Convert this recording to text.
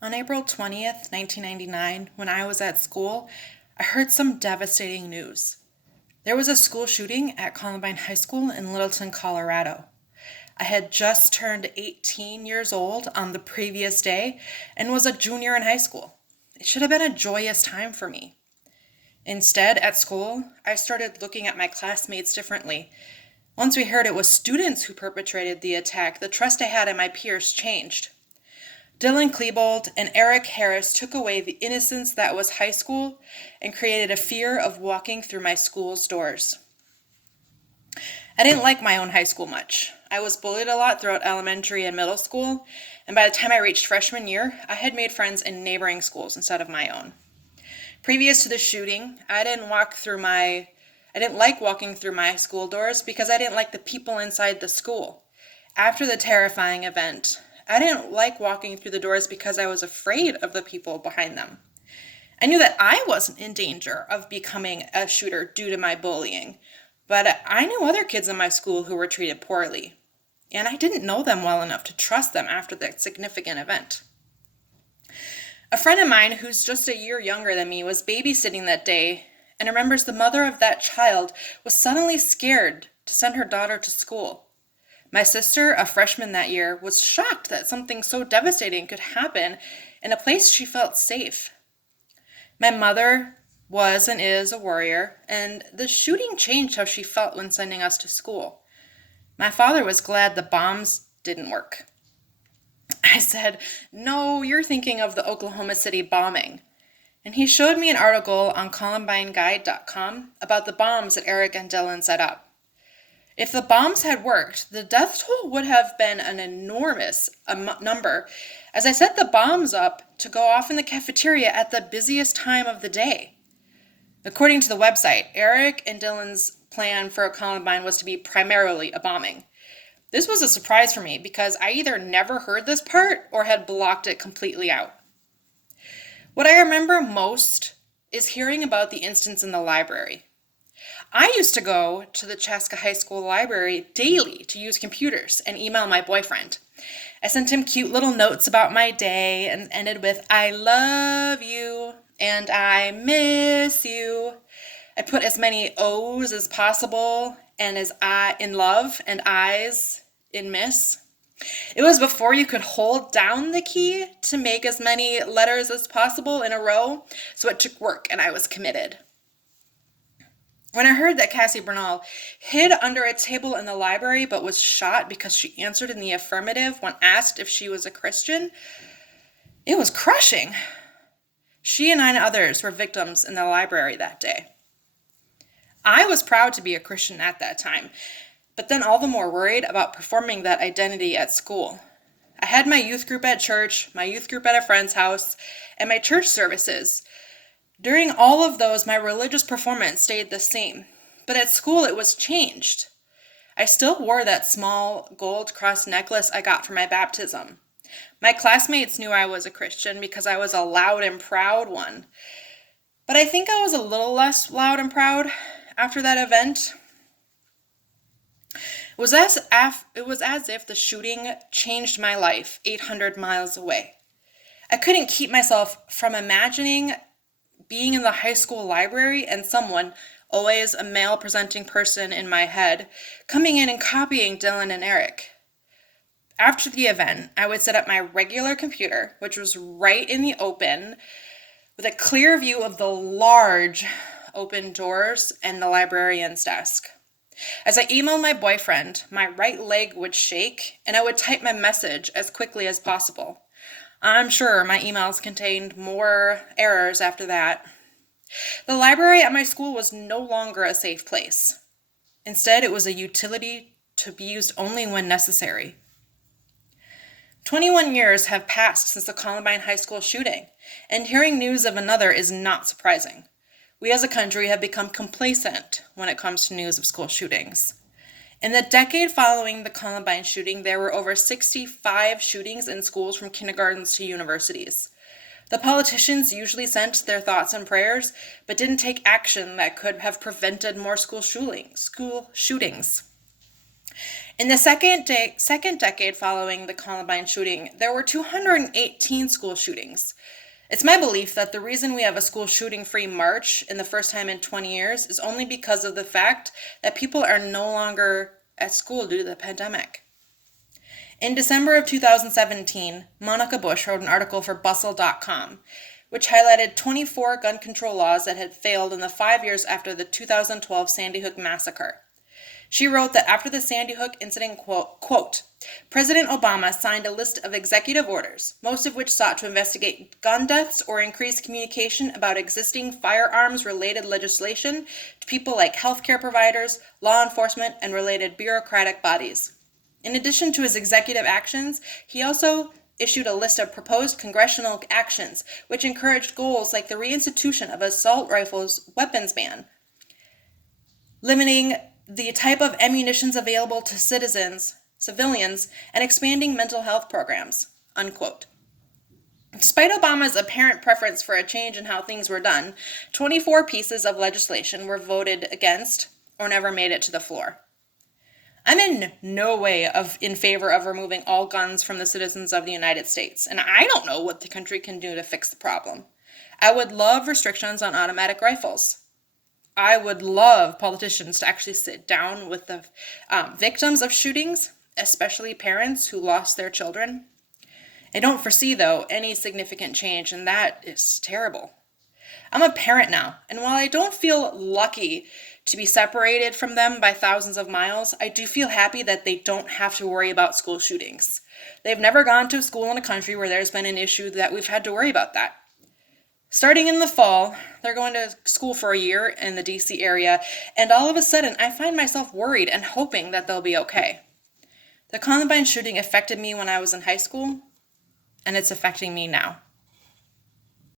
On April 20th, 1999, when I was at school, I heard some devastating news. There was a school shooting at Columbine High School in Littleton, Colorado. I had just turned 18 years old on the previous day and was a junior in high school. It should have been a joyous time for me. Instead, at school, I started looking at my classmates differently. Once we heard it was students who perpetrated the attack, the trust I had in my peers changed. Dylan Klebold and Eric Harris took away the innocence that was high school and created a fear of walking through my school's doors. I didn't like my own high school much. I was bullied a lot throughout elementary and middle school, and by the time I reached freshman year, I had made friends in neighboring schools instead of my own. Previous to the shooting, I didn't like walking through my school doors because I didn't like the people inside the school. After the terrifying event, I didn't like walking through the doors because I was afraid of the people behind them. I knew that I wasn't in danger of becoming a shooter due to my bullying, but I knew other kids in my school who were treated poorly, and I didn't know them well enough to trust them after that significant event. A friend of mine who's just a year younger than me was babysitting that day and remembers the mother of that child was suddenly scared to send her daughter to school. My sister, a freshman that year, was shocked that something so devastating could happen in a place she felt safe. My mother was and is a warrior, and the shooting changed how she felt when sending us to school. My father was glad the bombs didn't work. I said, "No, you're thinking of the Oklahoma City bombing." And he showed me an article on ColumbineGuide.com about the bombs that Eric and Dylan set up. If the bombs had worked, the death toll would have been an enormous number, as I set the bombs up to go off in the cafeteria at the busiest time of the day. According to the website, Eric and Dylan's plan for Columbine was to be primarily a bombing. This was a surprise for me because I either never heard this part or had blocked it completely out. What I remember most is hearing about the instance in the library. I used to go to the Chaska High School library daily to use computers and email my boyfriend. I sent him cute little notes about my day and ended with, "I love you," and "I miss you." I put as many O's as possible and as I in love and I's in miss. It was before you could hold down the key to make as many letters as possible in a row, so it took work and I was committed. When I heard that Cassie Bernal hid under a table in the library but was shot because she answered in the affirmative when asked if she was a Christian, it was crushing. She and 9 others were victims in the library that day. I was proud to be a Christian at that time, but then all the more worried about performing that identity at school. I had my youth group at church, my youth group at a friend's house, and my church services. During all of those, my religious performance stayed the same, but at school it was changed. I still wore that small gold cross necklace I got for my baptism. My classmates knew I was a Christian because I was a loud and proud one. But I think I was a little less loud and proud after that event. It was as if the shooting changed my life 800 miles away. I couldn't keep myself from imagining being in the high school library and someone, always a male presenting person in my head, coming in and copying Dylan and Eric. After the event, I would set up my regular computer, which was right in the open, with a clear view of the large open doors and the librarian's desk. As I emailed my boyfriend, my right leg would shake, and I would type my message as quickly as possible. I'm sure my emails contained more errors after that. The library at my school was no longer a safe place. Instead, it was a utility to be used only when necessary. 21 years have passed since the Columbine High School shooting, and hearing news of another is not surprising. We as a country have become complacent when it comes to news of school shootings. In the decade following the Columbine shooting, there were over 65 shootings in schools from kindergartens to universities. The politicians usually sent their thoughts and prayers, but didn't take action that could have prevented more school shootings. In the second decade following the Columbine shooting, there were 218 school shootings. It's my belief that the reason we have a school shooting free March in the first time in 20 years is only because of the fact that people are no longer at school due to the pandemic. In December of 2017, Monica Bush wrote an article for Bustle.com, which highlighted 24 gun control laws that had failed in the 5 years after the 2012 Sandy Hook massacre. She wrote that after the Sandy Hook incident, quote, President Obama signed a list of executive orders, most of which sought to investigate gun deaths or increase communication about existing firearms-related legislation to people like healthcare providers, law enforcement, and related bureaucratic bodies. In addition to his executive actions, he also issued a list of proposed congressional actions, which encouraged goals like the reinstitution of assault rifles weapons ban, limiting the type of ammunitions available to civilians, and expanding mental health programs, unquote. Despite Obama's apparent preference for a change in how things were done, 24 pieces of legislation were voted against or never made it to the floor. I'm in no way in favor of removing all guns from the citizens of the United States, and I don't know what the country can do to fix the problem. I would love restrictions on automatic rifles. I would love politicians to actually sit down with the victims of shootings, especially parents who lost their children. I don't foresee, though, any significant change, and that is terrible. I'm a parent now, and while I don't feel lucky to be separated from them by thousands of miles, I do feel happy that they don't have to worry about school shootings. They've never gone to school in a country where there's been an issue that we've had to worry about that. Starting in the fall, they're going to school for a year in the DC area, and all of a sudden I find myself worried and hoping that they'll be okay. The Columbine shooting affected me when I was in high school, and it's affecting me now.